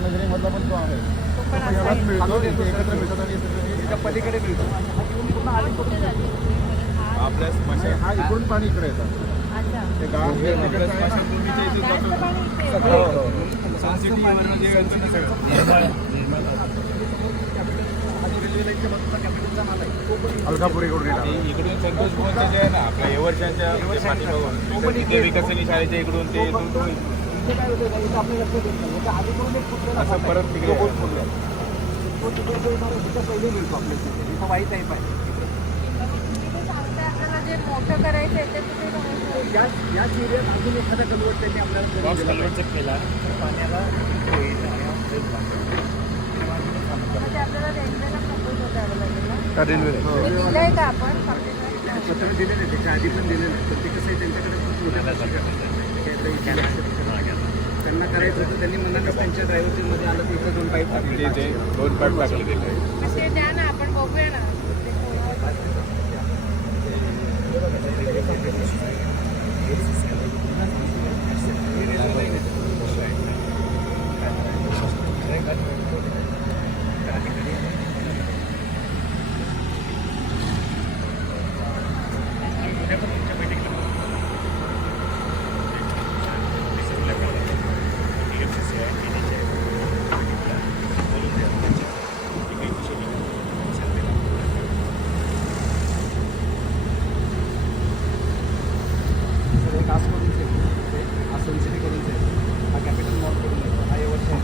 नगरीमधला पण तो आहे तो पण. मिळतो एकत्र मिळतात आणि पलीकडे मिळतो आपल्या स्मशान हा इकडून पाणी इकडे येतात अच्छा. ते गाव हे आपल्या तिकडचं आहे ना. स्मशानभूमीच्या इथे जास्त जातो पाणी इथे आहे. हो, हो, हो. सनसिटी वरनं जे येतं ना सगळं अलकापुरीकडून ते येतात इकडून संतोष भवनचे जे आहे ना आपल्या ते तिथे विकसनी शाळेच्या इकडून ते तो- काय होतं का, इथं आपल्या लक्षात येत नाही. एक फुटलेला असं आहे. परत तिकडे तो बोट फुटला. तो तिकडे जो येणार आहे, तिथं पहिले मिळतो आपल्या तिथे. इथं वाईट टाईप आहे तुम्ही सांगताय आपल्याला जे मोठं करायचं आहे ते कुठे करायचं? या याच एरियात अजून एखादा कन्वर्ट त्यांनी आपल्याला पाहिजे. पाण्याला होईल ते आपल्याला रेल्वेला प्रपोज करावं लागेल ना? का आपण? पत्र दिलेलं आहे. त्याच्या आधी पण दिलेलं आहे. पण ते कसं आहे त्यांच्याकडे खूप मोठ्या त्यांना करायचं होतं त्यांनी मनाने त्यांच्या ड्रायव्हरच्या मध्ये आलं इथं दोन पाईप तिथे टाकले ते दोन टाकले मग ते द्या ना आपण बघूया ना. ते कोणावर- सर एक आस करूनच आहे असं सिटी करूनच आहे हा कॅपिटल मॉल करून येतो हा एवढे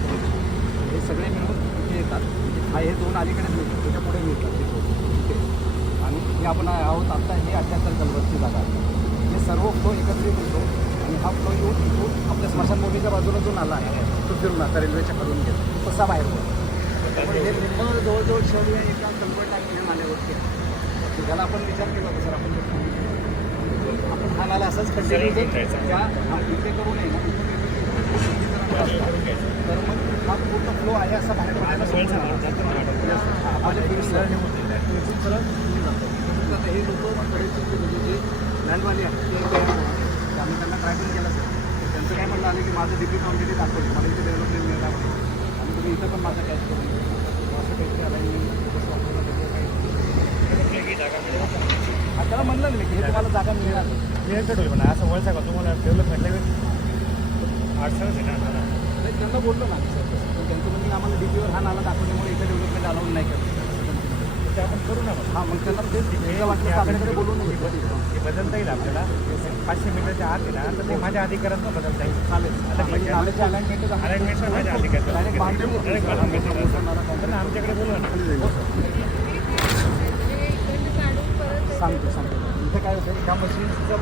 हे सगळे मिळून इथे येतात हा हे दोन अलीकडेच मिळतात त्याच्या पुढे मिळतात हे दोन इथे हे आपण आहोत आत्ता हे अठ्ठ्याहत्तर कलवरची जागा आहे हे सर्व फ्लो एकत्रित होतो आणि हा फ्लो येऊन इथून आपल्या स्मशानभूमीच्या बाजूला जो नाला आहे तो फिरून आता रेल्वेच्या खालून घेतो तसा बाहेर पडतो हे निम्म जवळजवळ शहर या एका कन्वर्ट लागलेल्या नाल्यावरती आहे त्याला आपण विचार केला होता सर आपण आपण हा नाला असाच कंटिन्यू त्या हा, इथे करू नये तर मग हा पूर्ण फ्लो आहे असा बाहेर पडायला सोय आपण फिरून जातो. इथून सरळ निघून जातो. तर आता हे लोक कडेचे जे- लँडवाले आहेत ते आम्ही त्यांना ट्राय पण केलं सर तर त्यांचं काय म्हणणं आलं की माझं डिप्युट ऑलरेडी दाखवलं. मला इथे डेव्हलपमेंट मिळणार नाही. आणि तुम्ही इथं पण माझा कॅच करून. असं काहीतरी अलाइनमेंट त्याला म्हणलं ना मी की तुम्हाला जागा मिळणार. क्लिअर होईल म्हणा असं वळसा का? तुम्हाला डेव्हलपमेंट अडचणच आहे ना. नाही, त्यांना बोललो ना सर त्यांचं म्हणजे आम्हाला डीपीवर हा नाला दाखवल्यामुळे इथे डेव्हलपमेंट अलाउड नाही करत ते आपण करू ना मग. हा मग त्यांना तेच एकदा वाटलं तर आपल्याकडे बोलून हे बदलता येईल आपल्याला. पाचशे मीटरच्या आत आहे ना तर ते माझ्या अधिकारात बदलता येईल. चालेल. म्हणजे Alignment पण माझ्या अधिकारात बांधून. Direct बांधून. तर ना आमच्याकडे बोलवा ना. म्हणजे परत सांगतो सांगतो. इथं काय होतं ह्या मशीनचा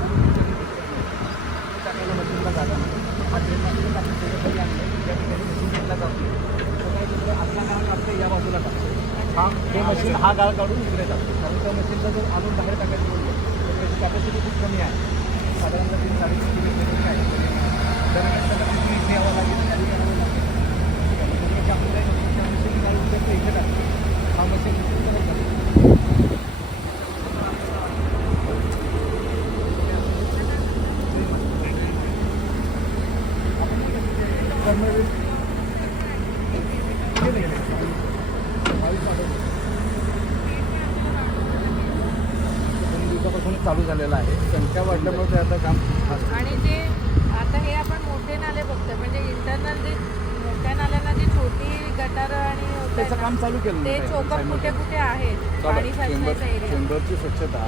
टाकायला मशीनला जागा नाही. हा ट्रेन मशीन टाकून त्याच्याखाली आणलं त्या ठिकाणी मशीन घेतला जात नाही तो काय करतो आपला गाळ टाकतो या बाजूला टाकतो. हा हे मशीन हा गाळ काढून इकडे टाकतो कारण त्या मशीनला जर आणून बाहेर टाकायचं बोललं, तर कमी आहे. साधारणतः तीन साडेतीन किलोमीटर आहे. मशीन इथे हा मशीन मशीन चालू झालेलं आहे. संख्या वाढल्यामुळे ते आता काम आणि जे आता हे आपण मोठे नाले बघतोय म्हणजे इंटरनल जे मोठ्या नाल्यांना जी छोटी गटार आणि होत त्याचं काम चालू केलं ते चोकप. कुठे कुठे आहेत? पाणी चेंबर साचण्याचा एरिया चेंबरची स्वच्छता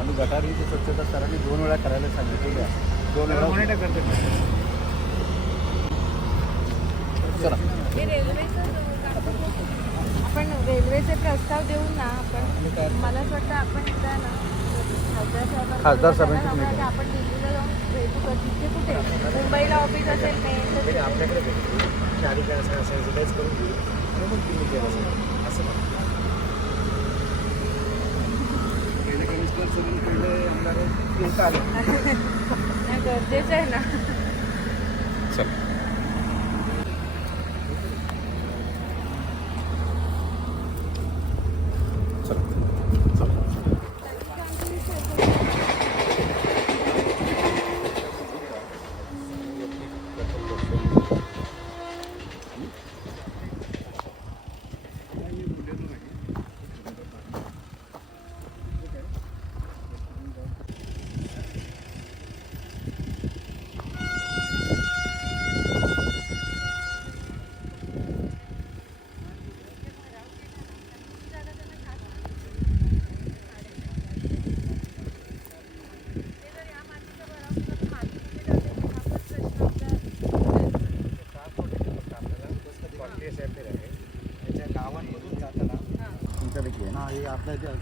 आणि गटारींची स्वच्छता सरांनी दोन वेळा करायला सांगितलेली आहे. दोन वेळा मॉनिटर करते. चला. हे रेल्वेचं आपण रेल्वेचे प्रस्ताव देऊन ना आपण मला असं वाटतं आपण एकदा ना खासदार साहेबांची त्यांना सांगा की आपण दिल्लीला जाऊन भेटू का? तिथे कुठे? मुंबईला ऑफिस असेल मेन तर तिथे. आपल्याकडे भेटू. चारी सेन्सिटाईज करून घेऊ. आणि मग दिल्ली केलं असेल असं म्हणा. पहिले कमिशनर सोडून पहिले आमदार येत आले नाही, गरजेचं आहे ना. चल.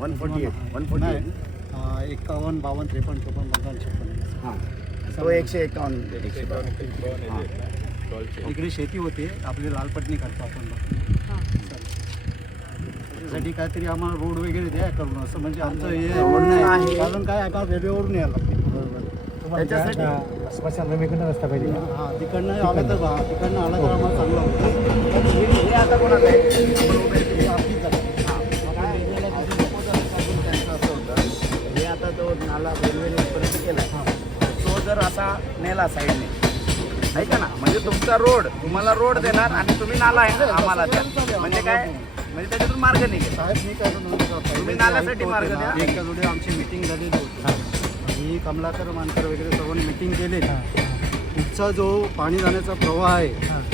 One forty eight one forty eight एकावन्न बावन्न त्रेपन्न चोपन्न पंचावन्न छप्पन हां. तो एकशे एकावन्न एकशे बावन्न. इकडे शेती होते आपली लालपटणी करतो आपण हां. त्याच्यासाठी काहीतरी आम्हाला रोड वगैरे द्या करून असं म्हणजे आमचं हे रोड नाही कारण काय आम्हाला रेल्वेवरून यायला लागते. त्याच्यासाठी स्मशानभूमीकडनं रस्ता पाहिजे का? हां तिकडनं आलं तर हा, तिकडनं आलं तर आम्हाला चांगलं होतं हे हे आता कोणाचं आहे आपण उभे केले. हे आपलीच जागा. हां. काय proposal अजून त्यांचं असं होतं हे आता तो नाला रेल्वेने इथपर्यंत केला तो जर असा नेला साईडने ऐका ना म्हणजे तुमचा रोड तुम्हाला रोड देणार आणि तुम्ही नाला आहे आम्हाला द्या. म्हणजे काय? म्हणजे त्याच्यातून मार्ग निघेल. साहेब मी काय तुम्ही नाल्यासाठी मार्ग द्या. एका जोडी आमची मिटिंग झालेली होती. आणि कमलाकर मानकर वगैरे सर्वांनी मिटिंग केली. पुढचा जो पाणी जाण्याचा प्रवाह आहे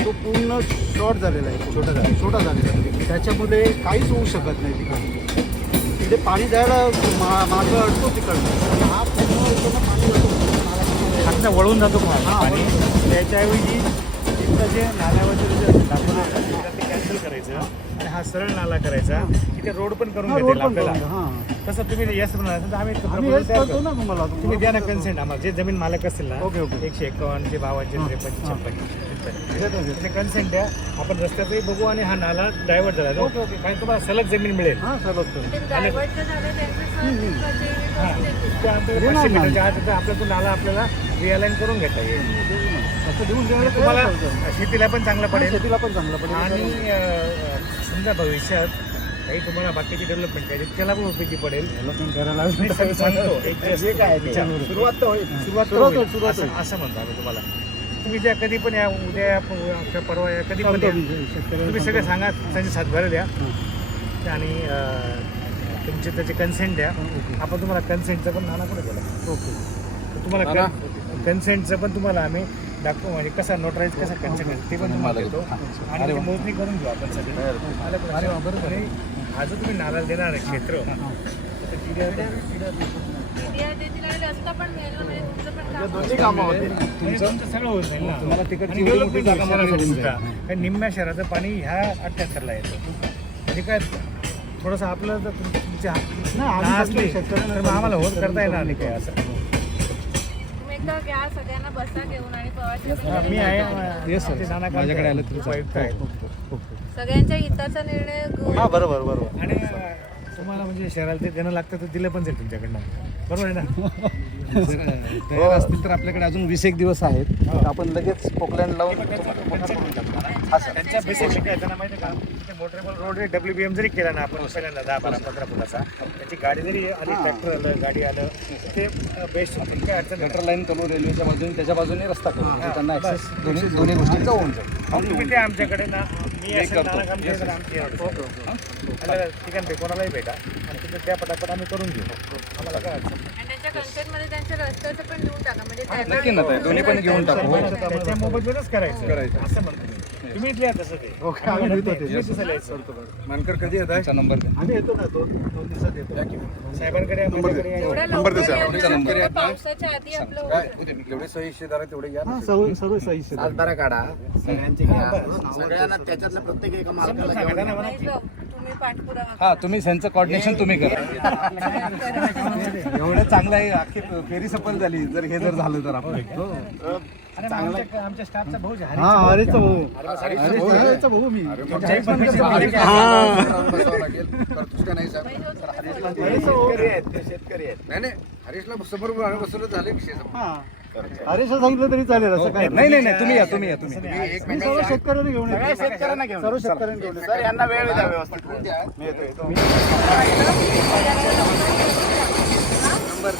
तो पूर्ण शॉर्ट झालेला आहे. छोटा झाला छोटा झालेला आहे. त्याच्यामुळे काहीच होऊ शकत नाही तिकडे. तिथे पाणी जायला मा- मार्ग अडतो तिकडनं. हा इकडनं पाणी वळून जातो का हा, पाणी. त्याच्याऐवजी तिथलं जे नाल्यावरचे जे दाखवलं आहे, ते कॅन्सल करायचं. आणि हा सरळ नाला करायचा. तिथे रोड पण करून हा, पण आपल्याला. करून द्या, हां. तसं तुम्ही येस म्हणाल तर आम्ही तो आम्ही proposal हेच तयार करतो करू. ना तुम्हाला तुम्ही द्या ना कन्सेंट आम्हाला जे जमीन मालक असतील ना ओके, ओके. एकशे एकावन्न जे बावनचे हां. त्रेपन्न. छप्पन. ते कन्सेंट द्या आपण रस्त्यातही बघू आणि हा नाला डायव्हर्ट झाला ओके, ओके. आणि तुम्हाला सलग जमीन मिळेल हां हां. आपला तो नाला आपल्याला रिअलाईन करून घेता येईल असं देऊन द्यायला तुम्हाला. शेतीला पण चांगलं पडेल शेतीला पण चांगलं पडेल आणि समजा भविष्यात काही तुम्हाला बाकीची डेव्हलपमेंट पाहिजे त्याला पण उपयोगी पडेल. डेव्हलपमेंट करायला मी सांगतो एक जे काय आहे ते. सुरुवात तर होईल. सुरुवात तर सुरुवात होईल. होईल, सुरुवात असं म्हणतो आम्ही तुम्हाला. तुम्ही ज्या कधी पण या उद्या या, प- परवा या कधी पण या. तुम्ही सगळे सांगा त्यांचे सातबारे द्या. आणि अ, तुमचे त्याचे कन्सेंट द्या. आपण तुम्हाला कन्सेंटचं पण नाना कुठे गेला तर तुम्हाला कन्सेंटचं पण तुम्हाला आम्ही दाखवू म्हणजे कसा नोटराईज कसा कन्सेंट ते पण तुम्हाला देतो. आणि ती मोजणी करून घेऊ आपण सगळी. अरे बरोबर आहे हा जो तुम्ही नाला देणार आहे क्षेत्र. सगळं होत जाईल ना. निम्म्या शहराचं पाणी ह्या अठ्ठ्याहत्तरला येतं. म्हणजे काय थोडंसं आपलं जर तुम- तुमच्या ना आम्हाला होत करता येणार नाही काय असं. तुम्ही एकदा घ्या सगळ्यांना बसा घेऊन आणि हा, मी आहे. माझ्याकडे आलं तरी उपायुक्त आहेत सगळ्यांच्या हिताचा निर्णय हा बरोबर बरोबर. आणि तुम्हाला म्हणजे शहराला ते देणं लागतं तर दिलं पण जाईल तुमच्याकडनं. बरोबर आहे ना? तयार असतील तर आपल्याकडे अजून वीस एक दिवस आहेत. तर आपण लगेच पोकलँड लावून त्यांच्या बेसिकली काय त्यांना माहिती आहे का? Motorable road W B M जरी केला ना आपण पहिल्यांदा दहा बारा पंधरा फुटाचा त्याची गाडी जरी आली ट्रॅक्टर आलं गाडी आलं ते बेस्ट होतं. काय अडचण. गटर लाईन करू रेल्वेच्या बाजूने त्याच्या बाजूने रस्ता करू म्हणजे त्यांना ऍक्सेस दोन्ही दोन्ही गोष्टींचा होऊन जाईल. तुम्ही ते आमच्याकडे ना मी आमची एवढं आपल्याला ठिकाण कोणालाही भेटा. आणि तुम्ही त्या पटापट आम्ही करून घेऊ. आम्हाला काय अडचण नाही. आणि त्यांच्या कन्सेंटमध्ये त्यांच्या रस्त्याचं पण देऊन टाका. म्हणजे नक्की ना दोन्ही पण घेऊन टाकू. हो. त्याच्या मोबाईलवरच करायचं. असं म्हणतो ओके, आम्ही. मानकर कधी येत आहे नंबर द्या आम्ही येतो ना दोन दोन दिवसात येतो साहेबांकडे माझ्याकडे या. नंबर दे लवकर साहेब. येऊ नंबर शकतो, पावसाच्या आधी आपलं होईल. काय जेवढे सही हिस्सेदार आहे तेवढे घ्या ना. हा सर्व सर्व सातबारा काढा सगळ्यांचे घ्या सगळ्यांना त्याच्यातल्या प्रत्येक एका मालकाला सांगा घेऊन ना मला. नाही जाऊ. हा तुम्ही त्यांचं कॉर्डिनेशन तुम्ही करा. एवढं चांगलं आहे अख्खी फेरी सफल झाली जर हे जर झालं तर आपण. मग आमच्या स्टाफचा भाऊ हा. हरीचा भाऊ. मी. शेतकरी आहेत नाही नाही. हरीशला समोर बसवलं झाले विषय हा हरीशला सांगितलं तरी चालेल असं काय नाही. नाही नाही तुम्ही या तुम्ही या तुम्ही मी सर्व शेतकऱ्यांना घेऊन येतो. शेतकऱ्यांना घेऊन सर्व. शेतकऱ्यांना घेऊन येतो. सर यांना वेळ द्या व्यवस्थित. होऊन द्या. मी येतो, येतो. नंबर